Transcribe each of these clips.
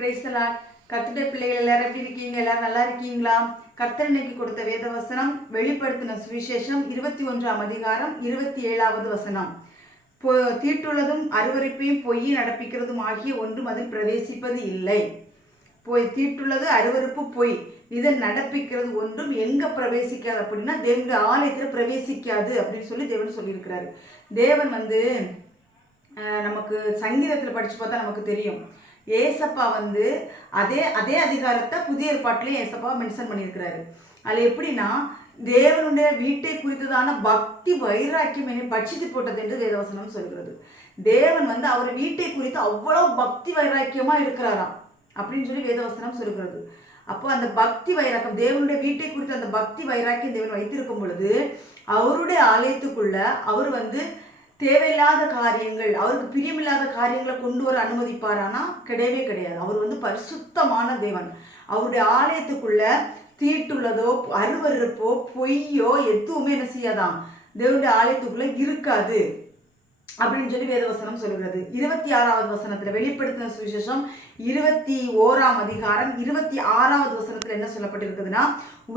பிரைசலா கர்த்தருடைய பிள்ளைகள் எல்லாரும் எப்படி இருக்கீங்க? எல்லாரும் நல்லா இருக்கீங்களா? கர்த்தனைக்கு கொடுத்த வேத வசனம் வெளிப்படுத்தின சுவிசேஷம் இருபத்தி ஒன்றாம் அதிகாரம் இருபத்தி ஏழாவது வசனம். தீட்டுள்ளதும் அருவருப்பையும் பொய் நடப்பிக்கிறதும் ஆகிய ஒன்றும் அதில் பிரவேசிப்பது இல்லை. பொய் தீட்டுள்ளது அருவருப்பு பொய். இதை நடப்பிக்கிறது ஒன்றும் எங்க பிரவேசிக்காது அப்படின்னா தேவனுடைய ஆலயத்தில் பிரவேசிக்காது அப்படின்னு சொல்லி தேவன் சொல்லியிருக்கிறாரு. தேவன் வந்து நமக்கு சங்கீதத்தில் படிச்சு பார்த்தா நமக்கு தெரியும். ஏசப்பா வந்து அதே அதே அதிகாரத்தை புதிய ஏற்பாட்டிலையும் ஏசப்பா மென்ஷன் பண்ணியிருக்கிறாரு. அதில் எப்படின்னா தேவனுடைய வீட்டை குறித்ததான பக்தி வைராக்கியம் என்னை பட்சித்து போட்டது என்று வேதவசனம் சொல்கிறது. தேவன் வந்து அவர் வீட்டை குறித்து அவ்வளோ பக்தி வைராக்கியமாக இருக்கிறாராம் அப்படின்னு சொல்லி வேதவசனம் சொல்கிறது. அப்போ அந்த பக்தி வைராக்கியம் தேவனுடைய வீட்டை குறித்து அந்த பக்தி வைராக்கியம் தேவன் வைத்திருக்கும் பொழுது அவருடைய ஆலயத்துக்குள்ள அவர் வந்து தேவையில்லாத காரியங்கள் அவருக்கு பிரியமில்லாத காரியங்களை கொண்டு வர அனுமதிப்பாரானா கிடையவே கிடையாது. அவர் வந்து பரிசுத்தமான தேவன். அவருடைய ஆலயத்துக்குள்ள தீட்டுள்ளதோ அருவருப்போ பொய்யோ எதுவுமே என்ன செய்யாதான் தேவனுடைய ஆலயத்துக்குள்ள இருக்காது. அப்படின்னு சொல்லி வேதவசனம் சொல்கிறது. இருபத்தி ஆறாவது வசனத்தில் வெளிப்படுத்தின சுவிசேஷம் இருபத்தி ஓராம் அதிகாரம் இருபத்தி ஆறாவது வசனத்தில் என்ன சொல்லப்பட்டிருக்குதுன்னா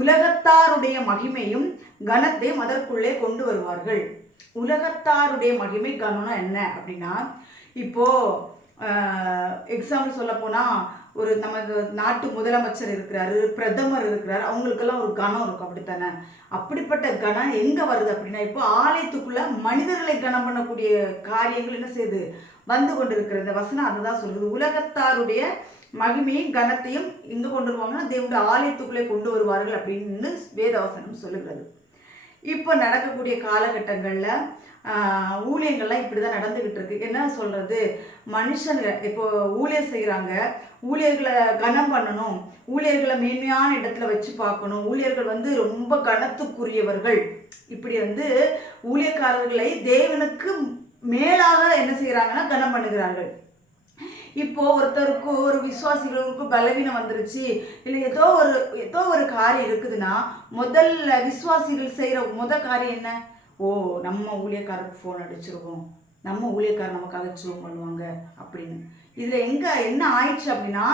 உலகத்தாருடைய மகிமையும் கனத்தையும் அதற்குள்ளே கொண்டு வருவார்கள். உலகத்தாருடைய மகிமை கனம்னா என்ன அப்படின்னா இப்போது எக்ஸாம்பிள் சொல்ல போனால் ஒரு நமது நாட்டு முதலமைச்சர் இருக்கிறாரு பிரதமர் இருக்கிறாரு அவங்களுக்கெல்லாம் ஒரு கனம் இருக்கும் அப்படித்தானே? அப்படிப்பட்ட கனம் எங்கே வருது அப்படின்னா இப்போ ஆலயத்துக்குள்ள மனிதர்களை கனம் பண்ணக்கூடிய காரியங்கள் என்ன செய்யுது? வந்து கொண்டிருக்கிறது. இந்த வசனம் அதுதான் சொல்லுது. உலகத்தாருடைய மகிமையும் கனத்தையும் இங்கே கொண்டு வருவாங்கன்னா தேவனுடைய ஆலயத்துக்குள்ளே கொண்டு வருவார்கள் அப்படின்னு வேதவசனம் சொல்லுகிறது. இப்போ நடக்கக்கூடிய காலகட்டங்களில் ஊழியங்கள்லாம் இப்படி தான் நடந்துக்கிட்டு இருக்கு என்ன சொல்கிறது மனுஷங்க இப்போ ஊழியர் செய்கிறாங்க ஊழியர்களை கனம் பண்ணணும். ஊழியர்களை மேன்மையான இடத்துல வச்சு பார்க்கணும். ஊழியர்கள் வந்து ரொம்ப கனத்துக்குரியவர்கள். இப்படி வந்து ஊழியக்காரர்களை தேவனுக்கு மேலாக என்ன செய்கிறாங்கன்னா கனம் பண்ணுகிறார்கள். இப்போ ஒருத்தருக்கு ஒரு விசுவாசிகளுக்கு பலவீனம் வந்துருச்சு. இல்லை ஏதோ ஒரு ஏதோ ஒரு காரியம் இருக்குதுன்னா முதல்ல விசுவாசிகள் செய்கிற முத காரியம் என்ன? ஓ நம்ம ஊழியக்காரருக்கு ஃபோன் அடிச்சிருவோம். நம்ம ஊழியக்காரர் நமக்காக ஜோம் பண்ணுவாங்க அப்படின்னு. இதில் எங்கே என்ன ஆயிடுச்சு அப்படின்னா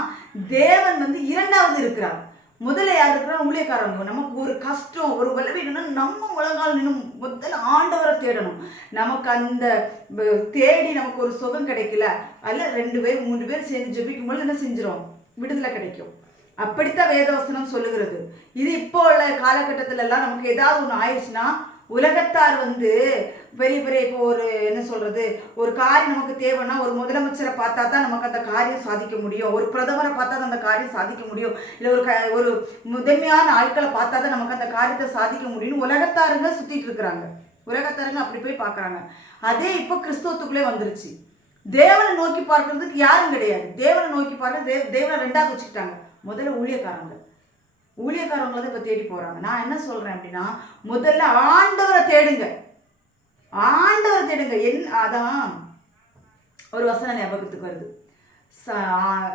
தேவன் வந்து இரண்டாவது இருக்கிறார். முதல்ல யார் இருக்கிறா ஊழியக்காரங்க நமக்கு ஒரு கஷ்டம் ஒரு பலவீனம்னா நம்ம முழங்கால் நின்று முதல்ல ஆண்டவரை தேடணும். நமக்கு அந்த தேடி நமக்கு ஒரு சுகம் கிடைக்கல. அதில் ரெண்டு பேர் மூணு பேர் சேர்ந்து ஜெபிக்கும் போது என்ன செஞ்சிடும் விடுதலை கிடைக்கும். அப்படித்தான் வேதவசனம் சொல்லுகிறது. இது இப்போ உள்ள காலகட்டத்திலலாம் நமக்கு ஏதாவது ஒன்று ஆயிடுச்சுன்னா உலகத்தார் வந்து பெரிய பெரிய இப்போ ஒரு என்ன சொல்கிறது ஒரு காரியம் நமக்கு தேவைன்னா ஒரு முதலமைச்சரை பார்த்தா தான் நமக்கு அந்த காரியம் சாதிக்க முடியும். ஒரு பிரதமரை பார்த்தா தான் அந்த காரியம் சாதிக்க முடியும். இல்லை ஒரு க ஒரு முதன்மையான ஆட்களை பார்த்தா தான் நமக்கு அந்த காரியத்தை சாதிக்க முடியும்னு உலகத்தாருங்க சுற்றிட்டு இருக்கிறாங்க. உலகத்தாருங்க அப்படி போய் பார்க்குறாங்க. அதே இப்போ கிறிஸ்தவத்துக்குள்ளே வந்துருச்சு. தேவனை நோக்கி பார்க்கறதுக்கு யாரும் கிடையாது. தேவனை நோக்கி பார்க்க தேவ தேவனை ரெண்டாவது வச்சுக்கிட்டாங்க. முதல்ல ஊழியக்காரங்க. ஊழியக்காரங்களை தான் இப்போ தேடி போகிறாங்க நான் என்ன சொல்கிறேன் அப்படின்னா முதல்ல ஆண்டவரை தேடுங்க. ஆண்டவர் தேடுங்க. என் அதான் ஒரு வசன ஞாபகத்துக்கு வருது. சா-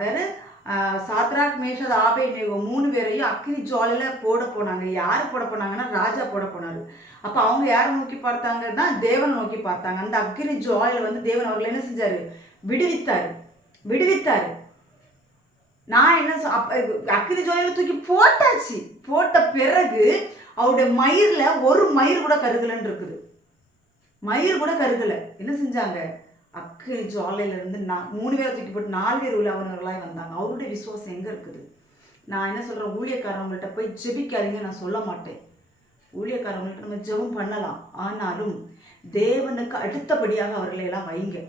சாத்ராக் மேஷத் ஆபே நேகோ மூணு பேரையும் அக்கினி ஜுவாலையில் போட போனாங்க. யார் போட போனாங்கன்னா ராஜா போட போனார். அப்போ அவங்க யாரை நோக்கி பார்த்தாங்கன்னா தேவன் நோக்கி பார்த்தாங்க. அந்த அக்னி ஜுவாலையில் வந்து தேவன் அவர்களை என்ன செஞ்சார்? விடுவித்தார். விடுவித்தார். நான் என்ன சொ- அப்போ அக்னி ஜுவாலையில் தூக்கி போட்டாச்சு. போட்ட பிறகு அவருடைய மயிரில் ஒரு மயிர் கூட கருகலன்னு இருக்குது. மயிர் கூட கருகலை. என்ன செஞ்சாங்க? அக்கு ஜாலையிலேருந்து நான் மூணு பேரை தூக்கி போட்டு நாலு பேர் உள்ளவர்களாய் வந்தாங்க. அவருடைய விசுவாசம் எங்கே இருக்குது? நான் என்ன சொல்கிறேன் ஊழியக்காரவங்கள்ட்ட போய் ஜெபிக்காதீங்க நான் சொல்ல மாட்டேன். ஊழியக்காரவங்கள்ட்ட நம்ம ஜெபம் பண்ணலாம். ஆனாலும் தேவனுக்கு அடுத்தபடியாக அவர்களை எல்லாம் வைங்க.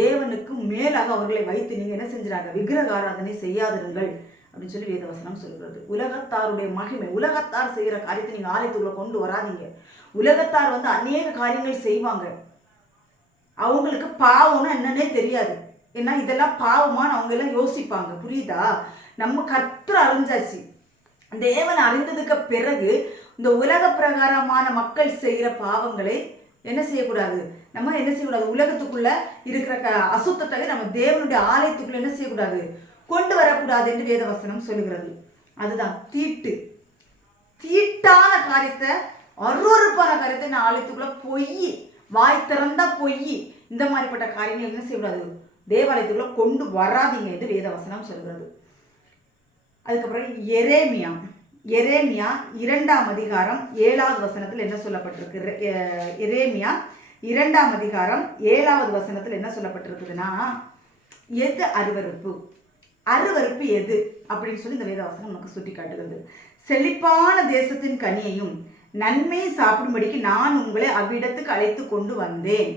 தேவனுக்கு மேலாக அவர்களை வைத்து நீங்கள் என்ன செஞ்சுறாங்க விக்கிரக ஆராதனை செய்யாதிருங்கள் அப்படின்னு சொல்லி வேதவசனம் சொல்கிறது. உலகத்தாருடைய மகிமை உலகத்தார் செய்கிற காரியத்தை நீங்கள் ஆலயத்துக்குள்ளே கொண்டு வராதீங்க. உலகத்தார் வந்து அநேக காரியங்கள் செய்வாங்க. அவங்களுக்கு பாவம்னா என்னன்னே தெரியாது. ஏன்னா இதெல்லாம் பாவமானு அவங்க எல்லாம் யோசிப்பாங்க. புரியுதா? நம்ம கர்த்தர் அறிஞ்சாச்சு. தேவன் அறிந்ததுக்கு பிறகு இந்த உலக பிரகாரமான மக்கள் செய்கிற பாவங்களை என்ன செய்யக்கூடாது? நம்ம என்ன செய்யக்கூடாது? உலகத்துக்குள்ள இருக்கிற க அசுத்தத்தை நம்ம தேவனுடைய ஆலயத்துக்குள்ள என்ன செய்யக்கூடாது? கொண்டு வரக்கூடாது என்று வேதவசனம் சொல்லுகிறது. அதுதான் தீட்டு. தீட்டான காரியத்தை அருவறுப்பான கருத்தை நான் ஆலயத்துக்குள்ளே பொய் வாய் திறந்தா பொய். இந்த மாதிரிப்பட்ட காரியங்கள் என்ன செய்யக்கூடாது? தேவாலயத்துக்குள்ளே கொண்டு வராதீங்க இது வேதவசனம் சொல்கிறது. அதுக்கப்புறம் எரேமியா. எரேமியா இரண்டாம் அதிகாரம் ஏழாவது வசனத்தில் என்ன சொல்லப்பட்டிருக்கு? எரேமியா இரண்டாம் அதிகாரம் ஏழாவது வசனத்தில் என்ன சொல்லப்பட்டிருக்குதுன்னா எது அருவருப்பு? அருவருப்பு எது? அப்படின்னு சொல்லி இந்த வேதவசனம் நமக்கு சுட்டி காட்டுகிறது செழிப்பான தேசத்தின் கனியையும் நன்மையை சாப்பிடும்படிக்கு நான் உங்களை அவ்விடத்துக்கு அழைத்து கொண்டு வந்தேன்.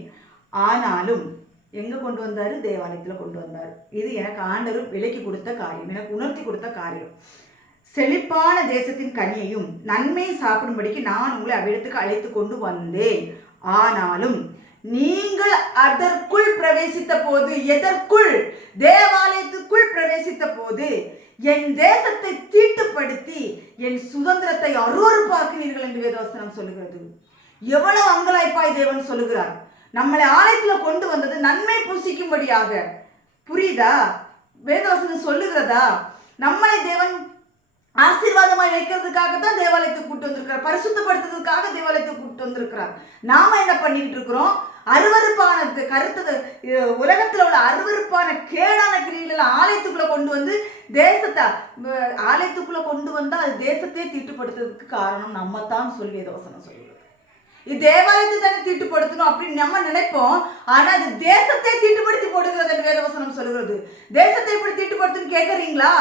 ஆனாலும் எங்கே கொண்டு வந்தார்? தேவாலயத்தில் கொண்டு வந்தார். இது எனக்கு ஆண்டரும் விலைக்கு கொடுத்த காரியம். எனக்கு உணர்த்தி கொடுத்த காரியம். செழிப்பான தேசத்தின் கனியையும் நன்மையை சாப்பிடும்படிக்கு நான் உங்களை அவ்விடத்துக்கு அழைத்து கொண்டு வந்தேன். ஆனாலும் நீங்கள் அதற்குள் பிரவேசித்த போது எதற்குள்? தேவாலயத்துக்குள் பிரவேசித்த போது என் தேசத்தை தீட்டுப்படுத்தி என் சுதந்திரத்தை அருவறுப்பாக்குவீர்கள் என்று வேதவசனம் சொல்லுகிறது. எவ்வளவு அங்கலாய்ப்பாய் தேவன் சொல்லுகிறார். நம்மளை ஆலயத்தில் கொண்டு வந்தது நன்மை பூசிக்கும்படியாக. புரியுதா? வேதவசனம் சொல்லுகிறதா? நம்மளை தேவன் ஆசீர்வாதமாய் வைக்கிறதுக்காக தான் தேவாலயத்துக்கு கூட்டு வந்திருக்கிறார். பரிசுத்தப்படுத்துறதுக்காக தேவாலயத்துக்கு கூட்டு வந்திருக்கிறார். நாம என்ன பண்ணிட்டு இருக்கிறோம்? அருவறுப்பான கருத்து உலகத்தில் உள்ள அருவருப்பான கேடான கிரியில ஆலயத்துக்குள்ள கொண்டு வந்து தேசத்தை ஆலயத்துக்குள்ளே ஆலயத்துக்குள்ள கொண்டு வந்தால் அது தேசத்தையே தீட்டுப்படுத்துறதுக்கு காரணம் நம்ம தான் சொல்லி வேதவசனம் சொல்லுகிறது இது தேவாலயத்தை தானே தீட்டுப்படுத்தணும் அப்படின்னு நம்ம நினைப்போம். ஆனால் அது தேசத்தை தீட்டுப்படுத்தி போடுகிறது என்று வேதவசனம் சொல்லுகிறது? தேசத்தை இப்படி தீட்டுப்படுத்துன்னு கேட்கறீங்களா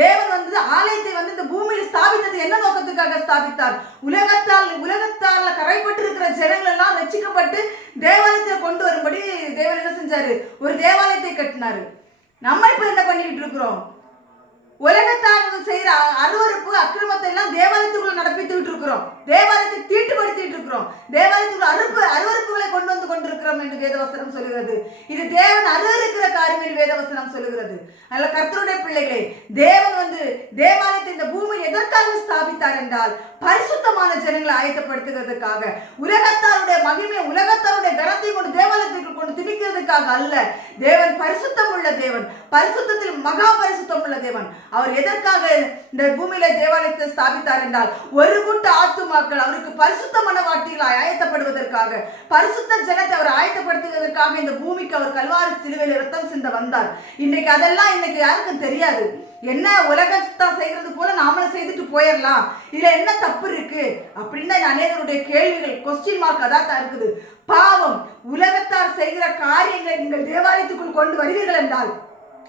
தேவன் வந்து ஆலயத்தை வந்து இந்த பூமியில் ஸ்தாபித்தது என்ன நோக்கத்துக்காக ஸ்தாபித்தார்? உலகத்தால் உலகத்தால் கரைப்பட்டிருக்கிற ஜனங்கள் எல்லாம் ரட்சிக்கப்பட்டு தேவாலயத்தை கொண்டு வரும்படி தேவன் என்ன செஞ்சாரு. ஒரு தேவாலயத்தை கட்டினாரு. நம்ம இப்ப என்ன பண்ணிக்கிட்டு இருக்கிறோம்? உலகத்தார்கள் செய்யற அருவறுப்பு அருவருப்பு அக்கிரமத்தை எல்லாம் தேவாலயத்துக்குள்ள நடப்பித்துக்கிட்டு இருக்கிறோம். தேவாலயத்தை தீட்டுப்படுத்திட்டு இருக்கிறோம். தேவாலயத்துக்குள்ள அருப்பு அருவருப்புகளை கொண்டு வந்து கொண்டிருக்கிறோம் என்று வேதவசனம் சொல்லுகிறது. இது தேவன் அருவருக்கிற காரியம் என்று வேதவசனம் சொல்லுகிறது. அதில் கர்த்தருடைய பிள்ளைகளே தேவன் வந்து தேவாலயத்தை இந்த பூமி எதற்காக ஸ்தாபித்தார் என்றால் பரிசுத்தமான ஜனங்களை ஆயத்தப்படுத்துகிறதுக்காக உலகத்தாருடைய மகிமை உலகத்தாருடைய கனத்தை கொண்டு தேவாலயத்திற்கு கொண்டு திணிக்கிறதுக்காக அல்ல. தேவன் பரிசுத்தம் உள்ள தேவன். பரிசுத்தத்தில் மகா பரிசுத்தம் உள்ள தேவன். அவர் எதற்காக இந்த பூமியில தேவாலயத்தை ஸ்தாபித்தார் என்றால் ஒரு கூட்ட ஆத்துமாக்கள் அவருக்கு பரிசுத்தமான மனவாட்டிகளாய் ஆயத்தப்படுவதற்காக பரிசுத்த ஜனத்தை அவர் ஆயத்தப்படுத்துவதற்காக இந்த பூமிக்கு அவர் கல்வாரி சிலுவையில் ரத்தம் சிந்த வந்தார். இன்னைக்கு அதெல்லாம் இன்னைக்கு யாருக்கும் தெரியாது. என்ன உலகத்தான் செய்கிறது போல நாமளும் செய்துட்டு போயிடலாம் இதுல என்ன தப்பு இருக்கு? அப்படின்னு தான் அநேகருடைய கேள்விகள் கொஸ்டின் மார்க் அதான் இருக்குது. பாவம் உலகத்தார் செய்கிற காரியங்களை நீங்கள் தேவாலயத்துக்குள் கொண்டு வருவீர்கள் என்றால்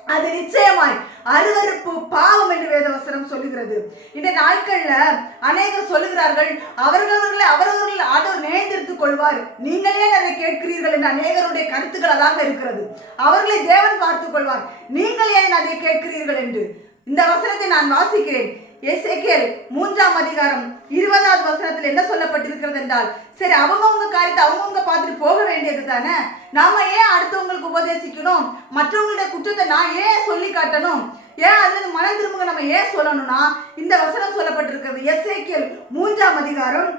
அது நிச்சயமாய் அருவருப்பு பாவம் என்று வேதவசனம் சொல்லுகிறது. இந்த நாட்கள்ல அநேகர் சொல்லுகிறார்கள் அவர்களவர்களை அவரவர்கள் ஆண்டவர் நினைந்திருத்துக் கொள்வார். நீங்களே அதை கேட்கிறீர்கள்? என்று அநேகருடைய கருத்துக்கள் அதாக இருக்கிறது. அவர்களை தேவன் பார்த்துக் கொள்வார். நீங்கள் ஏன் அதை கேட்கிறீர்கள்? என்று இந்த வசனத்தை நான் வாசிக்கிறேன். எசேக்கியேல் மூன்றாம் அதிகாரம் இருபதாவது வசனத்தில் என்ன சொல்லப்பட்டிருக்கிறது என்றால் சரி அவங்கவுங்க காரியத்தை அவங்கவுங்க பார்த்துட்டு போக வேண்டியது தானே? நாம ஏன் அடுத்தவங்களுக்கு உபதேசிக்கணும்? மற்றவங்களுடைய குற்றத்தை நான் ஏன் சொல்லி காட்டணும்? ஏன் அதுல மன மனம் நம்ம ஏன் சொல்லணும்னா இந்த வசனம் சொல்லப்பட்டிருக்கிறது எஸ்ஏகேல் மூன்றாம் அதிகாரம்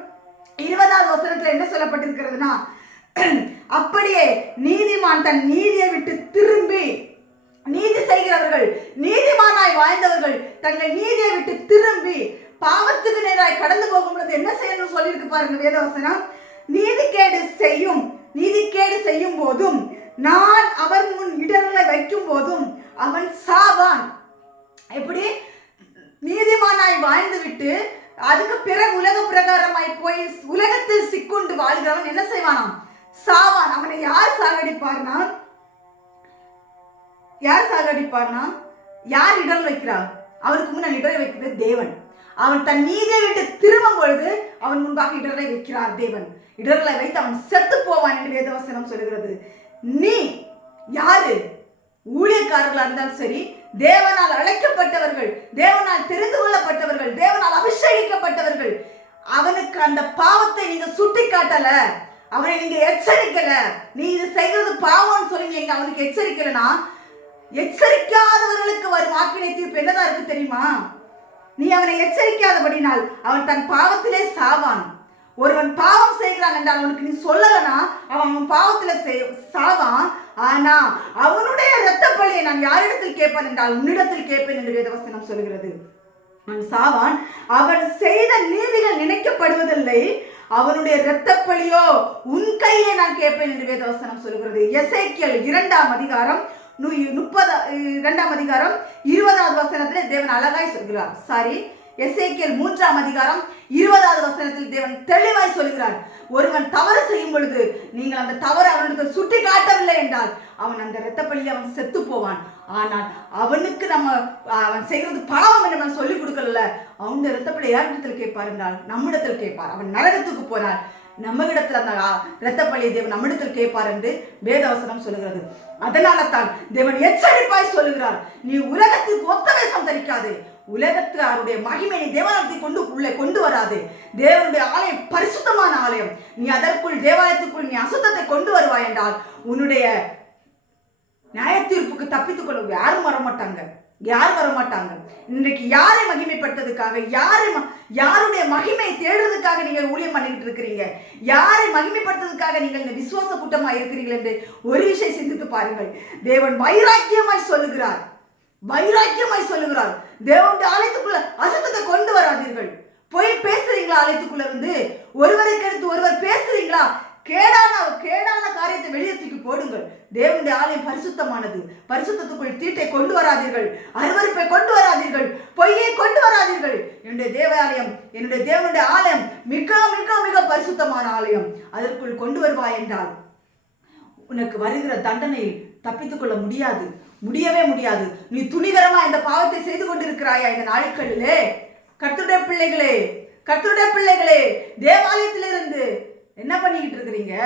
இருபதாவது வசனத்துல என்ன சொல்லப்பட்டிருக்கிறதுனா அப்படியே நீதிமான் தன் நீதியை விட்டு திரும்பி நீதி செய்கிறவர்கள் நீதிமானாய் வாழ்ந்தவர்கள் தங்கள் நீதியை விட்டு திரும்பி பாவத்துக்கு நேராய் கடந்து போகும் பொழுது என்ன செய்யணும்னு சொல்லியிருக்கு பாருங்க வேதவசனம். நீதிக்கேடு செய்யும் நீதிக்கேடு செய்யும் போதும் நான் அவன் முன் இடர்களை வைக்கும் போதும் அவன் சாவான். எப்படி? நீதிமானாய் வாழ்ந்து விட்டு அதுக்கு பிறகு உலக பிரகாரமாய் போய் உலகத்தில் சிக்குண்டு வாழ்கிறவன் என்ன செய்வானாம்? சாவான். அவனை யார் சாகடிப்பார்னா யார் சாகடிப்பார்னா யார் இடர் வைக்கிறா? அவருக்கு முன்னால் இடரை வைக்கிறது தேவன். அவன் தன் நீதியை விட்டு திரும்பும் பொழுது அவன் முன்பாக இடரை வைக்கிறார் தேவன். இடர்களை வைத்து அவன் செத்து போவான் என்று வேதவசனம் சொல்கிறது நீ யாரு? ஊழியக்காரர்களாக இருந்தாலும் சரி தேவனால் அழைக்கப்பட்டவர்கள் தேவனால் தெரிந்து கொள்ளப்பட்டவர்கள் தேவனால் அபிஷேகிக்கப்பட்டவர்கள் அவனுக்கு அந்த பாவத்தை நீங்க சுட்டி காட்டல அவனை நீங்க எச்சரிக்கல. நீ இது செய்கிறது பாவம்னு சொல்லி நீங்க அவனுக்கு எச்சரிக்கலனா எச்சரிக்காதவர்களுக்கு வரும் வாக்கினை தீர்ப்பு என்னதான் இருக்கு தெரியுமா? நீ அவனை எச்சரிக்காதபடினால் அவன் தன் பாவத்திலே சாவான். ஒருவன் பாவம் செய்கிறான் என்றால் அவனுக்கு நீ சொல்லலனா அவன் அவன் பாவத்துல செய்- சாவான். ஆனா அவனுடைய இரத்த பழியை நான் யாரிடத்தில் கேட்பேன் என்றால் உன்னிடத்தில் கேட்பேன் என்று வேதவசனம் சொல்கிறது அவன் சாவான். அவன் செய்த நீதிகள் நினைக்கப்படுவதில்லை. அவனுடைய இரத்தப்பழியோ உன் கையிலே நான் கேட்பேன் என்று வேதவசனம் சொல்கிறது எசைக்கியல் இரண்டாம் அதிகாரம் முப்பது இரண்டாம் அதிகாரம் இருபதாவது வசனத்தில் தேவன் அழகாய் சொல்கிறார். சாரி எசேக்கியல் மூன்றாம் அதிகாரம் இருபதாவது வசனத்தில் தேவன் தெளிவாய் சொல்கிறார். ஒருவன் தவறு செய்யும் பொழுது நீங்கள் அந்த தவறு அவனுக்கு சுட்டி காட்டவில்லை என்றால் அவன் அந்த இரத்தப்பள்ளி அவன் செத்து போவான். ஆனால் அவனுக்கு நம்ம அவன் செய்கிறது பாவம் என்று நம்ம சொல்லிக் கொடுக்கல. அவன் இரத்தப்பள்ளி யாரிடத்தில் கேட்பார் என்றால் நம்மிடத்தில் கேட்பார். அவன் நரகத்துக்கு போனார் நம்ம இடத்துல அந்த இரத்தப்பள்ளியை தேவன் நம்மிடத்தில் கேட்பார் என்று வேதவசனம் சொல்லுகிறது. அதனால தான் தேவன் எச்சரிப்பாய் சொல்லுகிறார். நீ உலகத்துக்கு ஒத்த வேஷம் தரிக்காதே உலகத்து அவருடைய மகிமையை தேவாலயத்தை கொண்டு உள்ளே கொண்டு வராது. தேவனுடைய ஆலயம் பரிசுத்தமான ஆலயம். நீ அதற்குள் தேவாலயத்துக்குள் நீ அசுத்தத்தை கொண்டு வருவாய் என்றால் உன்னுடைய நியாயத்தீர்ப்புக்கு தப்பித்துக் கொள்ள யாரும் வர மாட்டாங்க. யார் வர மாட்டாங்க இன்றைக்கு யாரை மகிமைப்படுத்துறதுக்காக யாரை யாருடைய மகிமையை தேடுறதுக்காக நீங்கள் ஊழியம் பண்ணிக்கிட்டு இருக்கிறீங்க? யாரை மகிமைப்படுத்துறதுக்காக நீங்கள் இந்த விசுவாச கூட்டமா இருக்கிறீர்கள் என்று ஒரு விஷயம் சிந்தித்து பாருங்கள். தேவன் வைராக்கியமாய் சொல்லுகிறார். வைராக்கியமாய் சொல்லுகிறார். தேவனுடைய ஆலயத்துக்குள்ள அசுத்தத்தை கொண்டு வராதீர்கள். போய் பேசுறீங்களா? ஆலயத்துக்குள்ள இருந்து ஒருவருக்கு எடுத்து ஒருவர் பேசுறீங்களா? கேடான கேடான காரியத்தை வெளியே தூக்கி போடுங்கள். தேவனுடைய ஆலயம் பரிசுத்தமானது. பரிசுத்தத்துக்குள் தீட்டை கொண்டு வராதீர்கள். அருவருப்பை கொண்டு வராதீர்கள். பொய்யை கொண்டு வராதீர்கள். என்னுடைய தேவாலயம் என்னுடைய தேவனுடைய ஆலயம் மிக மிக மிக பரிசுத்தமான ஆலயம். அதற்குள் கொண்டு வருவாய் என்றால் உனக்கு வருகிற தண்டனையில் தப்பித்துக் கொள்ள முடியாது. முடியவே முடியாது. நீ துணிகரமா இந்த பாவத்தை செய்து கொண்டிருக்கிறாயா இந்த நாட்களிலே? கர்த்தருடைய பிள்ளைகளே கர்த்தருடைய பிள்ளைகளே தேவாலயத்திலிருந்து பண்ணிக்கிட்டு இருக்கிறீங்க?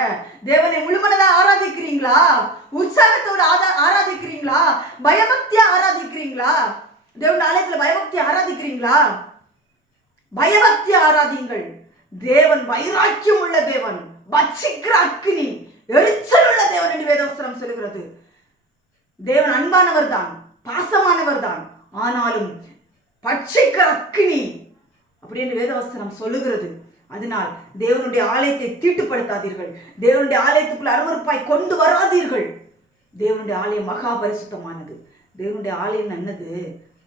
தேவனை முழுமனதா ஆராதிக்கிறீங்களா? உற்சாகத்தோடு ஆதா ஆராதிக்கிறீங்களா? பயபக்தியா ஆராதிக்கிறீங்களா? தேவனுடைய ஆலயத்துல பயபக்தி ஆராதிக்கிறீங்களா? பயபக்தி ஆராதிங்கள் தேவன் வைராக்கியம் உள்ள தேவன். பட்சிக்கிற அக்னி எரிச்சல் உள்ள தேவன் என்று வேதவசனம் சொல்கிறது தேவன் அன்பானவர் தான். பாசமானவர் தான். ஆனாலும் பட்சிக்கிற அக்னி அப்படின்னு வேதவசனம் சொல்லுகிறது. அதனால் தேவனுடைய ஆலயத்தை தீட்டுப்படுத்தாதீர்கள். தேவனுடைய ஆலயத்துக்குள் அருவருப்பாய் கொண்டு வராதீர்கள். தேவனுடைய ஆலயம் மகா பரிசுத்தமானது தேவனுடைய ஆலயம் என்னது?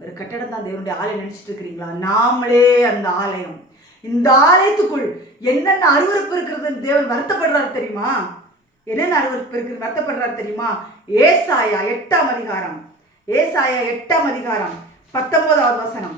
ஒரு கட்டடம் தான் தேவனுடைய ஆலயம் நினச்சிட்டு இருக்கிறீங்களா? நாமளே அந்த ஆலயம். இந்த ஆலயத்துக்குள் என்னென்ன அருவருப்பு இருக்கிறதுன்னு தேவன் வருத்தப்படுறாரு தெரியுமா? என்னென்ன அருவருப்பு இருக்கிறது வருத்தப்படுறாரு தெரியுமா? ஏசாயா எட்டாம் அதிகாரம். ஏசாயா எட்டாம் அதிகாரம் பத்தொன்பதாவது வசனம்.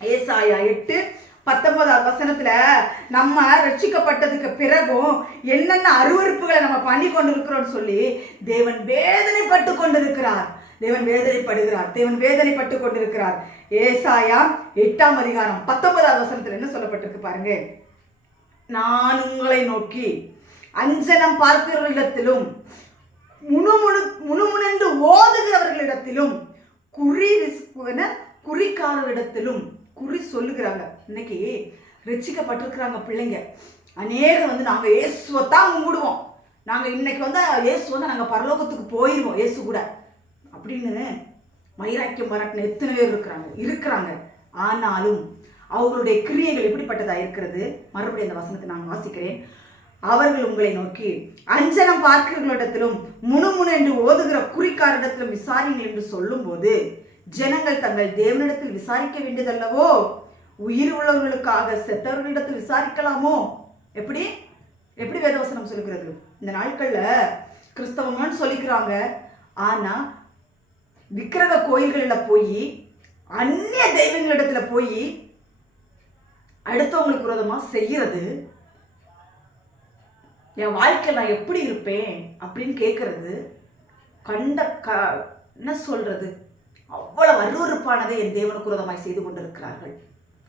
ஏசாயா எட்டு பத்தொன்பதாவது வசனத்துல நம்ம ரட்சிக்கப்பட்டதுக்கு பிறகும் என்னென்ன அருவருப்புகளை நம்ம பண்ணி கொண்டிருக்கிறோம்னு சொல்லி தேவன் வேதனைப்பட்டு கொண்டிருக்கிறார். தேவன் வேதனைப்படுகிறார். தேவன் வேதனைப்பட்டு கொண்டிருக்கிறார். ஏசாயா எட்டாம் அதிகாரம் பத்தொன்பதாவது வசனத்துல என்ன சொல்லப்பட்டிருக்கு பாருங்க. நான் உங்களை நோக்கி அஞ்சனம் பார்க்கிறவர்களிடத்திலும் முணுமுணு முணுமுணென்று ஓதுகிறவர்களிடத்திலும் குறி விஸ்- குறிக்காரரிடத்திலும் குறி சொல்லுகிறாங்க. இன்னைக்கு ரட்சிக்கப்பட்டிருக்கிறாங்க பிள்ளைங்க. அநேகம் வந்து நாங்கள் இயேசுவை தான் கும்பிடுவோம். நாங்கள் இன்னைக்கு வந்து இயேசு வந்து நாங்கள் பரலோகத்துக்கு போயிடுவோம் இயேசு கூட. அப்படின்னு மயிராக்கியம் பாராட்டின எத்தனை பேர் இருக்கிறாங்க? இருக்கிறாங்க. ஆனாலும் அவர்களுடைய கிரியைகள் எப்படிப்பட்டதாக இருக்கிறது? மறுபடியும் அந்த வசனத்தை நான் வாசிக்கிறேன். அவர்கள் உங்களை நோக்கி அஞ்சனம் பார்க்கிறவர்களிடத்திலும் முணுமுணு என்று ஓதுகிற குறிக்காரிடத்திலும் விசாரிங்கள் என்று சொல்லும்போது ஜனங்கள் தங்கள் தேவனிடத்தில் விசாரிக்க வேண்டியதல்லவோ? உயிர் உள்ளவர்களுக்காக செத்தவர்களிடத்தில் விசாரிக்கலாமோ? எப்படி? எப்படி வேதவசனம் சொல்லுகிறது? இந்த நாட்கள்ல கிறிஸ்தவங்கன்னு சொல்லிக்கிறாங்க. ஆனா விக்கிரக கோயில்களில் போய் அந்நிய தெய்வங்களிடத்துல போய் அடுத்தவங்களுக்கு விரோதமாக செய்யறது என் வாழ்க்கையில் நான் எப்படி இருப்பேன்? அப்படின்னு கேட்கறது கண்ட க என்ன சொல்றது? அவ்வளவு அருவருப்பானதை என் தேவனுக்கு விரோதமாய் செய்து கொண்டிருக்கிறார்கள்.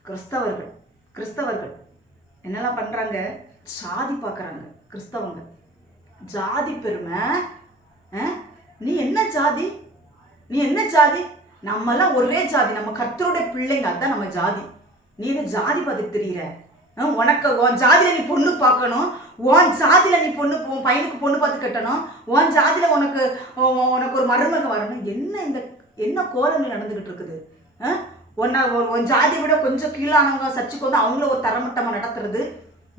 கிறிஸ்தவர்கள் கிறிஸ்தவர்கள். என்னெல்லாம் பண்ணுறாங்க ஜாதி பார்க்குறாங்க கிறிஸ்தவங்க. ஜாதி பெருமை நீ என்ன ஜாதி? நீ என்ன ஜாதி? நம்மெல்லாம் ஒரே ஜாதி. நம்ம கர்த்தருடைய பிள்ளைங்க அதுதான் நம்ம ஜாதி. நீ என்ன ஜாதி பார்த்துட்டு தெரியுற உனக்கு உன் ஜாதியில நீ பொண்ணு பார்க்கணும். உன் ஜாதியில் நீ பொண்ணு உன் பையனுக்கு பொண்ணு பார்த்து கட்டணும். உன் ஜாதியில் உனக்கு உனக்கு ஒரு மருமக வரணும். என்ன இந்த என்ன கோலங்கள் நடந்துக்கிட்டு இருக்குது? ஆ? ஒன்றா ஒன் ஜாதி ஜாதியை விட கொஞ்சம் கீழானவங்க சர்ச்சுக்கு வந்து அவங்கள ஒரு தரமட்டமாக நடத்துறது.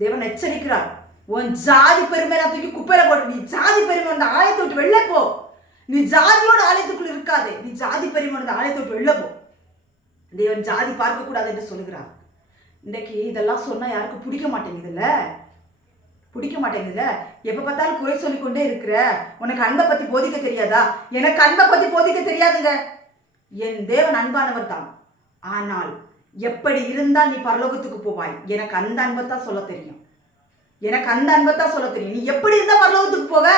தேவன் எச்சரிக்கிறார். உன் ஜாதி பெருமையெல்லாம் தூக்கி குப்பையில போட்டு நீ ஜாதி பெருமை அந்த ஆலயத்தை விட்டு வெளில போ. நீ ஜாதியோட ஆலயத்துக்குள்ள இருக்காதே. நீ ஜாதி பெருமை அந்த ஆலயத்தை விட்டு வெளில போ. தேவன் ஜாதி பார்க்க கூடாது என்று சொல்லுகிறார். இன்றைக்கு இதெல்லாம் சொன்னால் யாருக்கும் பிடிக்க மாட்டேங்குதுல்ல? பிடிக்க மாட்டேங்குதுல்ல? எப்போ பார்த்தாலும் குறை சொல்லிக்கொண்டே இருக்கிற உனக்கு அன்பை பற்றி போதிக்க தெரியாதா? எனக்கு அன்பை பற்றி போதிக்க தெரியாதுங்க. என் தேவன் அன்பானவர் தான். ஆனால் எப்படி இருந்தால் நீ பரலோகத்துக்கு போவாய்? எனக்கு அந்த அன்பை தான் சொல்ல தெரியும். எனக்கு அந்த அன்பை தான் சொல்ல தெரியும். நீ எப்படி இருந்தால் பரலோகத்துக்கு போவ?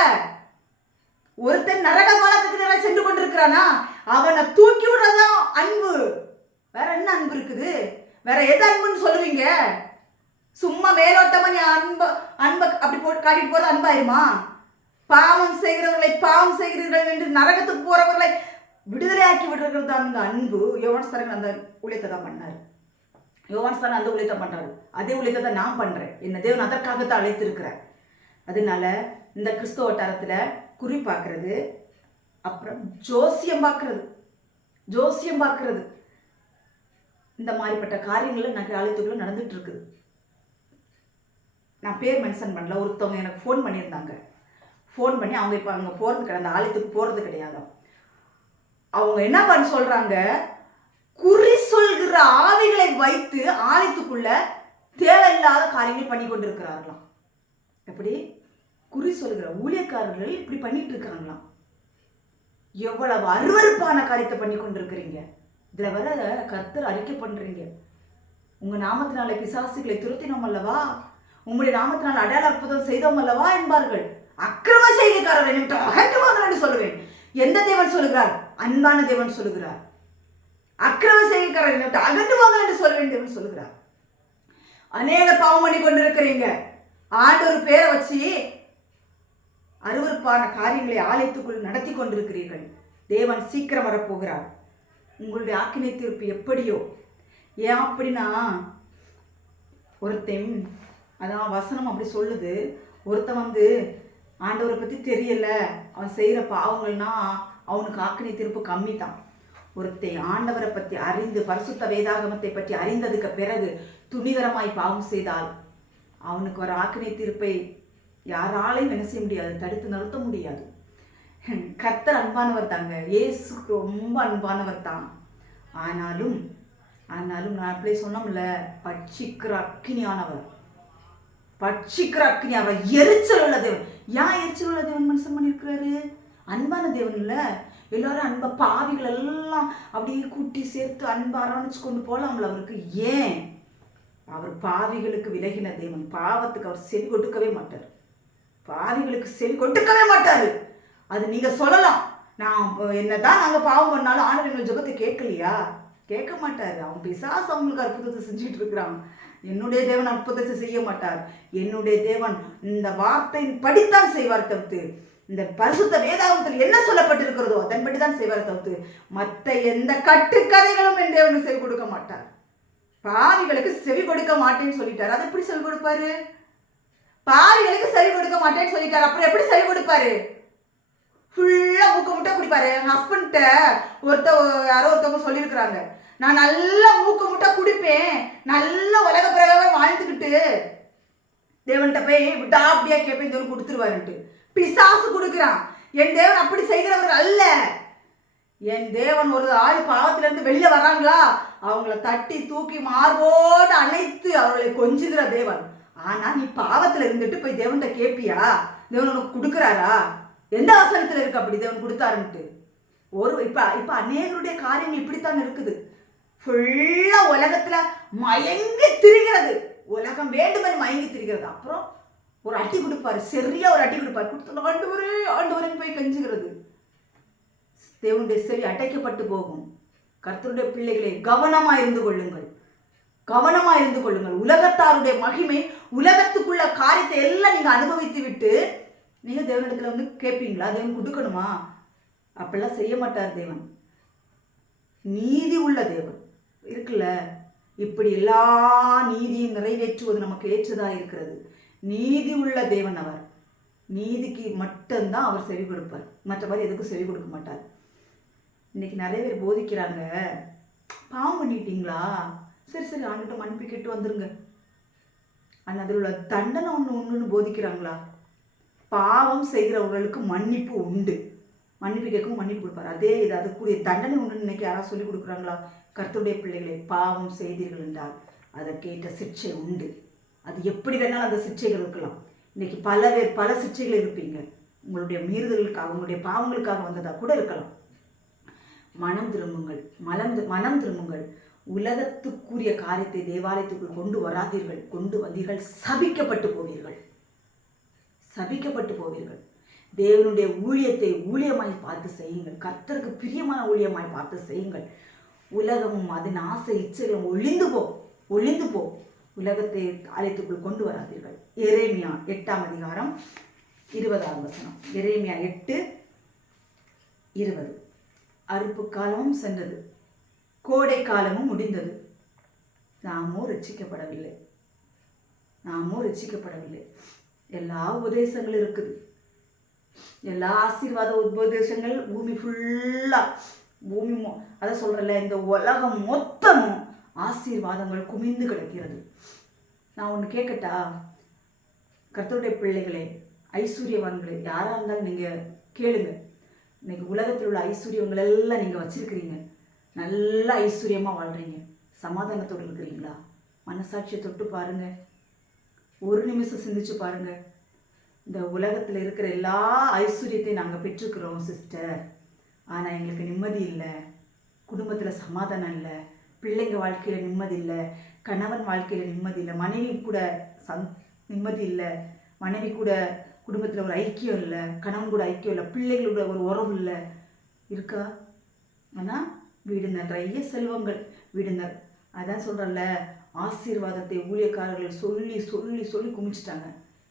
ஒருத்தன் நரக காலத்துக்கு நேரா சென்று கொண்டிருக்கிறானா? அவனை தூக்கி விடுறதுதான் அன்பு. வேற என்ன அன்பு இருக்குது? வேற எது அன்புன்னு சொல்லுவீங்க? சும்மா மேலோட்டமா நீ அன்ப அன்ப அப்படி போட்டு காட்டிட்டு போறது அன்பாயிருமா? பாவம் செய்கிறவர்களை பாவம் செய்கிறீர்கள் என்று நரகத்துக்கு போறவர்களை விடுதலையாக்கி விடுறது அந்த அன்பு யோவான் அந்த ஊழியத்தை தான் பண்ணார். யோவான் அந்த ஊழியத்தை பண்ணுறாரு அதே ஊழியத்தை தான் நான் பண்ணுறேன் என்ன தேவன் அதற்காகத்தான் அழைத்திருக்கிறேன் அதனால இந்த கிறிஸ்தவ வட்டாரத்தில் குறி பார்க்கறது அப்புறம் ஜோசியம் பார்க்கறது ஜோசியம் பார்க்கறது. இந்த மாதிரிப்பட்ட காரியங்கள் நகை ஆலயத்துக்குள்ள நடந்துட்டு இருக்குது. நான் பேர் மென்ஷன் பண்ணல. ஒருத்தவங்க எனக்கு ஃபோன் பண்ணியிருந்தாங்க. ஃபோன் பண்ணி அவங்க இப்போ அங்கே போகிறது கிடையாது அந்த ஆலயத்துக்கு போகிறது கிடையாது அவங்க என்ன பண்ண சொல்கிறாங்க குறி சொல்கிற ஆவிகளை வைத்து ஆலயத்துக்குள்ள தேவையில்லாத காரியங்கள் பண்ணி கொண்டிருக்கிறார்களாம். எப்படி? குறி சொல்கிற ஊழியக்காரர்கள் இப்படி பண்ணிட்டு இருக்காங்களாம். எவ்வளவு அருவருப்பான காரியத்தை பண்ணி கொண்டிருக்கிறீங்க. இதில் வர கர்த்தர் அறிக்கை பண்ணுறீங்க உங்கள் நாமத்தினால பிசாசுகளை துரத்தினோம் அல்லவா? உங்களுடைய நாமத்தினால் அடையாள அற்புதம் செய்தோம் அல்லவா என்பார்கள். அக்கிரம செய்திக்காரர் என்று சொல்லுவேன். எந்த தேவன் சொல்லுகிறார்? அன்பான தேவன் சொல்லுகிறார். அக்கிரம செய்கைக்காரர் அகன்று வாங்க என்று சொல்ல தேவன் சொல்லுகிறார். அநேக பாவம் பண்ணி கொண்டிருக்கிறீங்க. ஆண்டவர் பேரை வச்சு அருவருப்பான காரியங்களை ஆலயத்துக்குள் நடத்தி கொண்டிருக்கிறீர்கள். தேவன் சீக்கிரம் வரப்போகிறார். உங்களுடைய ஆக்கினை தீர்ப்பு எப்படியோ? ஏன் அப்படின்னா ஒருத்தன் அதான் வசனம் அப்படி சொல்லுது. ஒருத்தன் வந்து ஆண்டவரை பற்றி தெரியல. அவன் செய்கிற பாவங்கள்னா அவனுக்கு ஆக்கினை தீர்ப்பு கம்மி தான் ஒருத்தை ஆண்டவரை பற்றி அறிந்து பரிசுத்த வேதாகமத்தை பற்றி அறிந்ததுக்கு பிறகு துணிகரமாய் பாவம் செய்தால் அவனுக்கு வர ஆக்கினை தீர்ப்பை யாராலையும் என்ன செய்ய முடியாது தடுத்து நிறுத்த முடியாது. கர்த்தர் அன்பானவர் தாங்க. ஏசு ரொம்ப அன்பானவர் தான். ஆனாலும் ஆனாலும் நான் அப்படியே சொன்னோம்ல பட்சிக்கிற அக்கினியானவர். பட்சிக்கிற அக்னி அவர் எரிச்சல் உள்ள தேவன். ஏன் எரிச்சல் உள்ள தேவன் மனுஷன் பண்ணியிருக்கிறாரு? அன்பான தேவன் இல்ல எல்லாரும் அன்பா பாவிகள் எல்லாம் அப்படியே கூட்டி சேர்த்து அன்பா அரவணைச்சு கொண்டு போலாம்ல அவருக்கு. ஏன்? அவர் பாவிகளுக்கு விலகின தேவன். பாவத்துக்கு அவர் செவி கொடுக்கவே மாட்டார். பாவிகளுக்கு செவி கொடுக்கவே மாட்டார். அது நீங்கள் சொல்லலாம். நான் என்னதான் நாங்கள் பாவம் பண்ணாலும் ஆண்டவர் எங்கள் கேட்கலையா? கேட்க மாட்டார். அவன் பிசாசு அவங்களுக்கு அற்புதத்தை செஞ்சுட்டு இருக்கிறான். என்னுடைய தேவன் அற்புதத்தை செய்ய மாட்டார். என்னுடைய தேவன் இந்த வார்த்தையின் படித்தான் செய்வார் தவிர்த்து இந்த பரிசுத்த வேதாகமத்தில் என்ன சொல்லப்பட்டிருக்கிறதோ அதன்படி தான் செய்வார் தவிர்த்து மற்ற எந்த கட்டுக்கதைகளும் என் தேவனுக்கு செவி கொடுக்க மாட்டார். பாவிகளுக்கு செவி கொடுக்க மாட்டேன்னு சொல்லிட்டார். அதை எப்படி செவி கொடுப்பாரு? பாவிகளுக்கு செவி கொடுக்க மாட்டேன்னு சொல்லிட்டார். அப்புறம் எப்படி செவி கொடுப்பாரு? ஃபுல்லாக மூக்க முட்டை குடிப்பாரு. என் ஹஸ்பண்ட்ட ஒருத்த யாரோ ஒருத்தவங்க சொல்லியிருக்கிறாங்க. நான் நல்லா மூக்க முட்டை குடிப்பேன். நல்ல உலக பிரகாரம் வாழ்ந்துக்கிட்டு. தேவன்கிட்ட போய் விட்டா அப்படியே கேட்பேன் தேவன் கொடுத்துருவாருன்ட்டு. பிசாசு கொடுக்குறான். என் தேவன் அப்படி செய்கிறவர் அல்ல. என் தேவன் ஒரு ஆள் பாவத்திலிருந்து வெளியே வர்றாங்களா? அவங்கள தட்டி தூக்கி மார்போடு அணைத்து அவர்களை கொஞ்சுகிற தேவன். ஆனா நீ பாவத்துல இருந்துட்டு போய் தேவன்கிட்ட கேப்பியா? தேவன் உனக்கு கொடுக்குறாரா? எந்த அவசரத்தில் இருக்கு அப்படி தேவன் கொடுத்தாருன்ட்டு? ஒரு இப்ப இப்ப அநேகருடைய காரியங்கள் இப்படித்தான் இருக்குது. ஃபுல்லா உலகத்துல மயங்கி திரிகிறது. உலகம் வேண்டுமென மயங்கி திரிகிறது. அப்புறம் ஒரு அட்டி கொடுப்பாரு சரியா ஒரு அட்டி கொடுப்பாரு. கொடுத்து ஆண்டு வரே ஆண்டு வரேன்னு போய் கெஞ்சுகிறது. தேவனுடைய செவி அடைக்கப்பட்டு போகும். கர்த்தருடைய பிள்ளைகளை கவனமாக இருந்து கொள்ளுங்கள். கவனமாக இருந்து கொள்ளுங்கள். உலகத்தாருடைய மகிமை உலகத்துக்குள்ள காரியத்தை எல்லாம் நீங்கள் அனுபவித்து விட்டு நீங்கள் தேவனிடத்தில் வந்து கேட்பீங்களா? தேவன் கொடுக்கணுமா? அப்படிலாம் செய்ய மாட்டார் தேவன். நீதி உள்ள தேவன். இருக்குல்ல? இப்படி எல்லா நீதியும் நிறைவேற்றுவது நமக்கு ஏற்றதாக இருக்கிறது. நீதி உள்ள தேவன் அவர். நீதிக்கு மட்டும்தான் அவர் செவி கொடுப்பார். மற்றபடி எதுக்கும் செவி கொடுக்க மாட்டார். இன்னைக்கு நிறைய பேர் போதிக்கிறாங்க. பாவம் பண்ணிட்டீங்களா? சரி சரி ஆண்டுகிட்ட மன்னிப்பு கேட்டு வந்துருங்க. ஆனால் அதில் உள்ள தண்டனை ஒன்று ஒன்றுன்னு போதிக்கிறாங்களா? பாவம் செய்கிறவர்களுக்கு மன்னிப்பு உண்டு. மன்னிப்பு கேட்கவும் மன்னிப்பு கொடுப்பார். அதே இது அதுக்குரிய தண்டனை ஒன்றுன்னு இன்னைக்கு யாராவது சொல்லி கொடுக்குறாங்களா? கர்த்தருடைய பிள்ளைகளை பாவம் செய்தீர்கள் என்றால் அதை கேட்ட சிக்ஷை உண்டு. அது எப்படி வேணாலும் அந்த சிக்ஷைகள் இருக்கலாம். இன்றைக்கி பல பேர் பல சிக்ஷைகள் இருப்பீங்க. உங்களுடைய மீறுதல்களுக்காக உங்களுடைய பாவங்களுக்காக வந்ததாக கூட இருக்கலாம். மனம் திரும்புங்கள். மலம் மனம் திரும்புங்கள். உலகத்துக்குரிய காரியத்தை தேவாலயத்துக்குள் கொண்டு வராதீர்கள். கொண்டு வந்தீர்கள். சபிக்கப்பட்டு போவீர்கள். சபிக்கப்பட்டு போவீர்கள். தேவனுடைய ஊழியத்தை ஊழியமாய் பார்த்து செய்யுங்கள். கர்த்தருக்கு பிரியமான ஊழியமாய் பார்த்து செய்யுங்கள். உலகமும் அதன் ஆசை இச்சைகளும் ஒளிந்து போ ஒளிந்து போ. உலகத்தை ஆலயத்துக்குள் கொண்டு வராதீர்கள். எரேமியா எட்டாம் அதிகாரம் இருபதாம் வசனம். எரேமியா எட்டு இருபது. அறுப்பு காலமும் சென்றது. கோடை காலமும் முடிந்தது. நாமோ ரட்சிக்கப்படவில்லை. நாமோ ரட்சிக்கப்படவில்லை. எல்லா உபதேசங்களும் இருக்குது. எல்லா ஆசீர்வாத உபதேசங்கள் பூமி ஃபுல்லாக பூமி அதை சொல்கிறல இந்த உலகம் மொத்தமும் ஆசீர்வாதங்கள் குமிந்து கிடக்கிறது. நான் ஒன்று கேட்கட்டா கர்த்தருடைய பிள்ளைகளே ஐஸ்வர்யவான்களே யாராக இருந்தாலும் நீங்கள் கேளுங்க. இன்னைக்கு உலகத்தில் உள்ள ஐஸ்வர்யங்கள் எல்லாம் நீங்கள் வச்சுருக்கிறீங்க. நல்ல ஐஸ்வர்யமாக வாழ்கிறீங்க சமாதானத்தோடு இருக்கிறீங்களா? மனசாட்சியை தொட்டு பாருங்கள் ஒரு நிமிஷம் சிந்திச்சு பாருங்கள் இந்த உலகத்தில் இருக்கிற எல்லா ஐஸ்வர்யத்தையும் நாங்கள் பெற்றுக்கிறோம் சிஸ்டர். ஆனால் எங்களுக்கு நிம்மதி இல்லை. குடும்பத்தில் சமாதானம் இல்லை. பிள்ளைங்க வாழ்க்கையில் நிம்மதி இல்லை கணவன் வாழ்க்கையில் நிம்மதி இல்லை மனைவி கூட சந் நிம்மதி இல்லை மனைவி கூட குடும்பத்தில் ஒரு ஐக்கியம் இல்லை கணவன் கூட ஐக்கியம் இல்லை பிள்ளைகளோட ஒரு உறவு இல்லை. இருக்கா? ஆனால் வீடு நிறைய செல்வங்கள் வீடு ந அதான் சொல்கிறல்ல ஆசீர்வாதத்தை ஊழியக்காரர்கள் சொல்லி சொல்லி சொல்லி குமிச்சிட்டாங்க.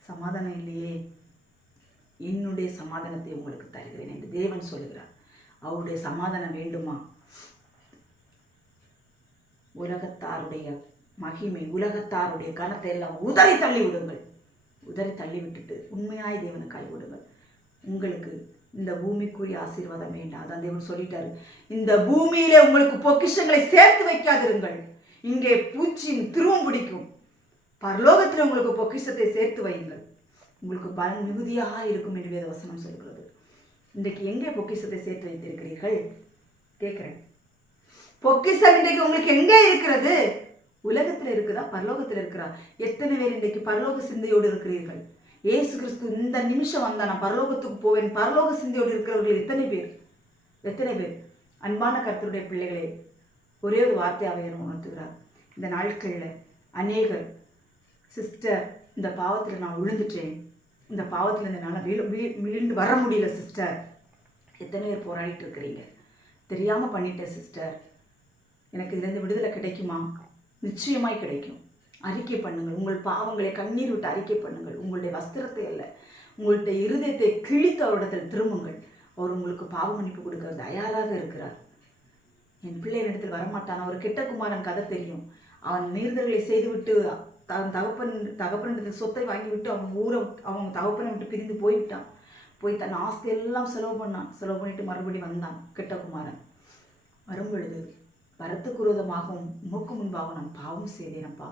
சமாதானம் இல்லையே. என்னுடைய சமாதானத்தை உங்களுக்கு தருகிறேன் என்று தேவன் சொல்லுகிறார். அவருடைய சமாதானம் வேண்டுமா? உலகத்தாருடைய மகிமை உலகத்தாருடைய கனத்தை எல்லாம் உதறி தள்ளி விடுங்கள். உதறி தள்ளி விட்டுட்டு உண்மையாய் தேவனுக்காய் விடுங்கள் உங்களுக்கு இந்த பூமிக்குரிய ஆசீர்வாதம் வேண்டாம். அதான் தேவன் சொல்லிட்டாரு. இந்த பூமியிலே உங்களுக்கு பொக்கிஷங்களை சேர்த்து வைக்காதிருங்கள். இங்கே பூச்சியின் திருவம் பிடிக்கும். பரலோகத்தில் உங்களுக்கு பொக்கிஷத்தை சேர்த்து வையுங்கள். உங்களுக்கு பலன் மிகுதியாக இருக்கும் என்று வேத வசனம் சொல்கிறது. இன்றைக்கு எங்கே பொக்கிஷத்தை சேர்த்து வைத்திருக்கிறீர்கள்? கேட்குறேன். பொக்கிசம் இன்றைக்கு உங்களுக்கு எங்கே இருக்கிறது? உலகத்தில் இருக்குதா? பரலோகத்தில் இருக்கிறா எத்தனை பேர் இன்றைக்கு பரலோக சிந்தையோடு இருக்கிறீர்கள்? ஏசு கிறிஸ்து இந்த நிமிஷம் வந்தா நான் பரலோகத்துக்கு போவேன். பரலோக சிந்தையோடு இருக்கிறவர்கள் எத்தனை பேர்? எத்தனை பேர்? அன்பான கருத்தருடைய பிள்ளைகளே ஒரே ஒரு வார்த்தை அவர் உணர்த்துகிறார். இந்த நாட்களில் அநேகர் சிஸ்டர் இந்த பாவத்தில் நான் விழுந்துட்டேன். இந்த பாவத்தில் இந்த நான் வீழ் வீழ்ந்து வர முடியல சிஸ்டர். எத்தனை பேர் போராடிட்டு இருக்கிறீங்க? தெரியாமல் பண்ணிட்டேன் சிஸ்டர். எனக்கு இதுலேருந்து விடுதலை கிடைக்குமா? நிச்சயமாய் கிடைக்கும். அறிக்கை பண்ணுங்கள். உங்கள் பாவங்களை கண்ணீர் விட்டு அறிக்கை பண்ணுங்கள். உங்களுடைய வஸ்திரத்தை அல்ல உங்களுடைய இருதயத்தை கிழித்து அவரிடத்தில் திரும்புங்கள். அவர் உங்களுக்கு பாவ மன்னிப்பு கொடுக்க தயாராக இருக்கிறார். என் பிள்ளையினிடத்தில் வரமாட்டான். அவர் கிட்டக்குமாரன் கதை தெரியும். அவன் மீறுதல்களை செய்துவிட்டு தன் தகப்பன் தகப்பனிடத்தில் சொத்தை வாங்கிவிட்டு அவன் ஊரை அவன் தகப்பனை விட்டு பிரிந்து போய்விட்டான். போய் தன் ஆஸ்தி எல்லாம் செலவு பண்ணான். செலவு பண்ணிட்டு மறுபடியும் வந்தான் கிட்டக்குமாரன் வரும் பொழுது வரத்துக்குரோதமாகவும் மூக்கு முன்பாகவும் நான் பாவம் செய்தேனப்பா.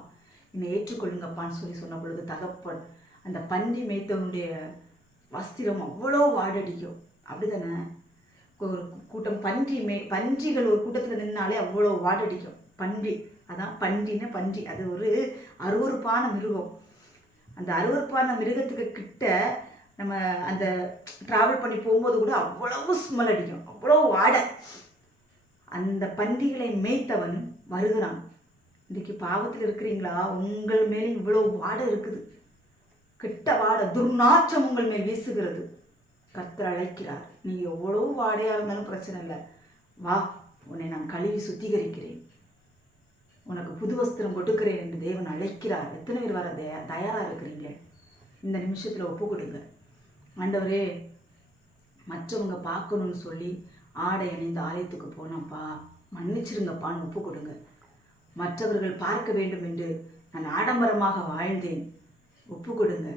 என்னை ஏற்றுக்கொள்ளுங்கப்பான்னு சொல்லி சொன்ன பொழுது தகப்பன் அந்த பன்றி மேய்த்தவனுடைய வஸ்திரம் அவ்வளோ வாடடிக்கும். அப்படிதானே? ஒரு கூட்டம் பன்றி மே பன்றிகள் ஒரு கூட்டத்தில் நின்னாலே அவ்வளோ வாடடிக்கும். பன்றி அதான் பன்றின்னு பன்றி. அது ஒரு அருவருப்பான மிருகம். அந்த அருவருப்பான மிருகத்துக்கு கிட்ட நம்ம அந்த ட்ராவல் பண்ணி போகும்போது கூட அவ்வளவு ஸ்மெல் அடிக்கும். அவ்வளோ வாடை. அந்த பன்றிகளை மேய்த்தவன் வருகிறான். இன்றைக்கு பாவத்தில் இருக்கிறீங்களா? உங்கள் மேலே இவ்வளோ வாடை இருக்குது. கெட்ட வாடை துர்நாற்றம் உங்கள் மேல் வீசுகிறது. கர்த்தர் அழைக்கிறார். நீ எவ்வளோ வாடையாக இருந்தாலும் பிரச்சனை இல்லை. வா உன்னை நான் கழுவி சுத்திகரிக்கிறேன். உனக்கு புது வஸ்திரம் கொடுக்கிறேன் என்று தேவன் அழைக்கிறார். எத்தனை பேர் வர தயா தயாராக இருக்கிறீங்க? இந்த நிமிஷத்தில் ஒப்பு கொடுங்க. ஆண்டவரே மற்றவங்க பார்க்கணும்னு சொல்லி ஆடை அணிந்து ஆலயத்துக்கு போனப்பா மன்னிச்சிருங்கப்பான்னு ஒப்பு கொடுங்க. மற்றவர்கள் பார்க்க வேண்டும் என்று நான் ஆடம்பரமாக வாழ்ந்தேன். ஒப்பு கொடுங்க.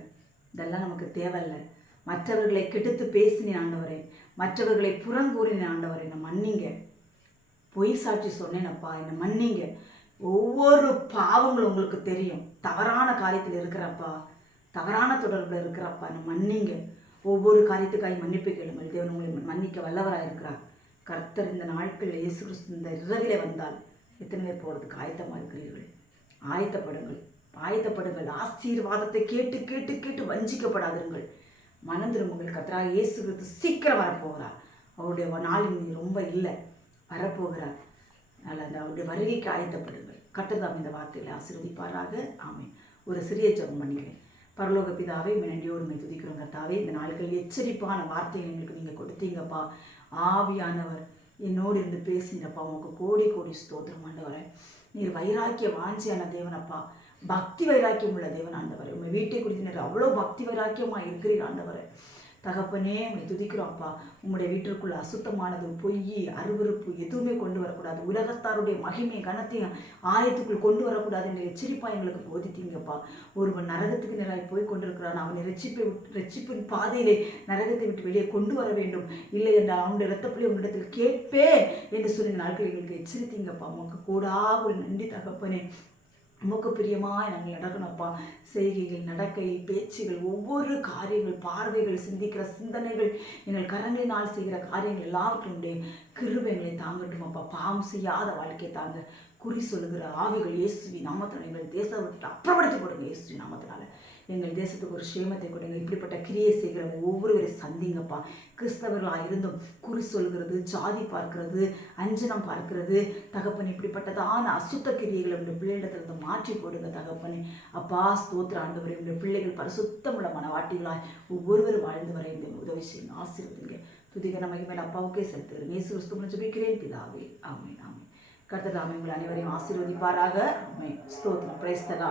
இதெல்லாம் நமக்கு தேவையில்லை. மற்றவர்களை கெடுத்து பேசினேன் ஆண்டவரே மற்றவர்களை புறங்கூறினேன் ஆண்டவரே என்னை மன்னிங்க. பொய் சாட்சி சொன்னேனப்பா என்னை மன்னிங்க. ஒவ்வொரு பாவங்களும் உங்களுக்கு தெரியும். தவறான காரியத்தில் இருக்கிறப்பா தவறான தொடர்பில் இருக்கிறப்பா என்னை மன்னிங்க. ஒவ்வொரு காரியத்துக்காய் மன்னிப்பு கேளுங்கள். தேவன் உங்களை மன்னிக்க வல்லவராக இருக்கிறார் கர்த்தர் இந்த நாட்களில் இயேசு கிறிஸ்து இந்த இரவிலே வந்தால் எத்தனை பேர் போகிறதுக்கு ஆயத்தமாக இருக்கிறீர்கள்? ஆயத்தப்படுங்கள். ஆயத்தப்படுங்கள். ஆசீர்வாதத்தை கேட்டு கேட்டு கேட்டு வஞ்சிக்கப்படாதிருங்கள். மனம் திரும்புங்கள். கத்ரா இயேசு கிறிஸ்து சீக்கிரம் வரப்போகிறார். அவருடைய நாள் ரொம்ப இல்லை வரப்போகிறார். அதனால் அந்த அவருடைய வருகைக்கு ஆயத்தப்படுங்கள். கத்தர்தாம் இந்த வார்த்தைகளை ஆசீர்வதிப்பாராக. ஆமே ஒரு சிறிய ஜபம் பண்ணிக்கிறேன். பரலோக பிதாவே நன்றியோடு உண்மை துதிக்கிறோம் கர்த்தாவே. இந்த நாட்கள் எச்சரிப்பான வார்த்தைகள் எங்களுக்கு நீங்கள் கொடுத்தீங்கப்பா. ஆவியானவர் என்னோடு இருந்து பேசுங்கப்பா உங்களுக்கு கோடி கோடி ஸ்தோத்திரம் ஆண்டவரே. நீர் வைராக்கிய வாஞ்சியான தேவனப்பா. பக்தி வைராக்கியம் உள்ள தேவன் ஆண்டவரே. உங்கள் வீட்டை குறித்து நீர் அவ்வளோ பக்தி வைராக்கியமாக இருக்கிறீர் ஆண்டவரே. தகப்பனே உங்களை துதிக்கிறோம் அப்பா. உங்களுடைய வீட்டிற்குள்ள அசுத்தமானது பொய் அருவருப்பு எதுவுமே கொண்டு வரக்கூடாது. உலகத்தாருடைய மகிமை கனத்தையும் ஆயத்துக்குள் கொண்டு வரக்கூடாது என்ற எச்சரிப்பா எங்களுக்கு போதித்தீங்கப்பா ஒருவன் நரகத்துக்கு நிலாய் போய் கொண்டிருக்கிறான். அவன் ரட்சிப்பை விட்டு ரட்சிப்பின் பாதையிலே நரகத்தை விட்டு வெளியே கொண்டு வர வேண்டும். இல்லை என்றால் அவனுடைய ரத்தப்பிள்ளை உன்னிடத்தில் கேட்பேன் என்று சொல்லி நாட்கள் எங்களுக்கு எச்சரித்தீங்கப்பா உங்களுக்கு கூடா ஒரு நன்றி தகப்பனே. உமக்கு பிரியமாய் நாங்கள் நடக்கணும்ப்பா செய்கைகள் நடக்கையில் பேச்சுகள் ஒவ்வொரு காரியங்கள் பார்வைகள் சிந்திக்கிற சிந்தனைகள் எங்கள் கரங்களினால் செய்கிற காரியங்கள் எல்லாவற்றினுடைய கிருபைகளை தாங்கட்டும் அப்பா. பாவம் செய்யாத வாழ்க்கையை தாங்க குறி சொல்லுகிற ஆவிகள் இயேசுவி நாமத்தினால் எங்கள் தேச விட்டு அப்புறப்படுத்தி கொடுங்க இயேசுவி நாமத்தினால. எங்கள் தேசத்துக்கு ஒரு சேமத்தை கொடுங்க இப்படிப்பட்ட கிரியை செய்கிற ஒவ்வொருவரை சந்திங்கப்பா. கிறிஸ்தவர்களாக இருந்தும் குறி சொல்கிறது ஜாதி பார்க்கிறது அஞ்சனம் பார்க்கிறது. தகப்பன் இப்படிப்பட்டதான அசுத்த கிரியைகளை உங்கள் பிள்ளைகளிடத்திலிருந்து மாற்றி போடுங்க தகப்பனே. அப்பா ஸ்தோத்திர ஆண்டவரை உங்கள் பிள்ளைகள் பரிசுத்தமுள்ள மனவாட்டிகளாய் ஒவ்வொருவரும் வாழ்ந்து வர இந்த உதவி செய்யணும் ஆசீர்வதிங்க. நம்ம மகிமேல் அப்பாவுக்கே செலுத்துகிறேன் இயேசு கிறிஸ்துவனை ஜபிக்கிறேன். பிதாவே ஆமே ஆமே கர்த்தர் உங்கள் அனைவரையும் ஆசீர்வதிப்பாராக. ஆமென். ஸ்தோத்திரம். பிரைஸ்தகா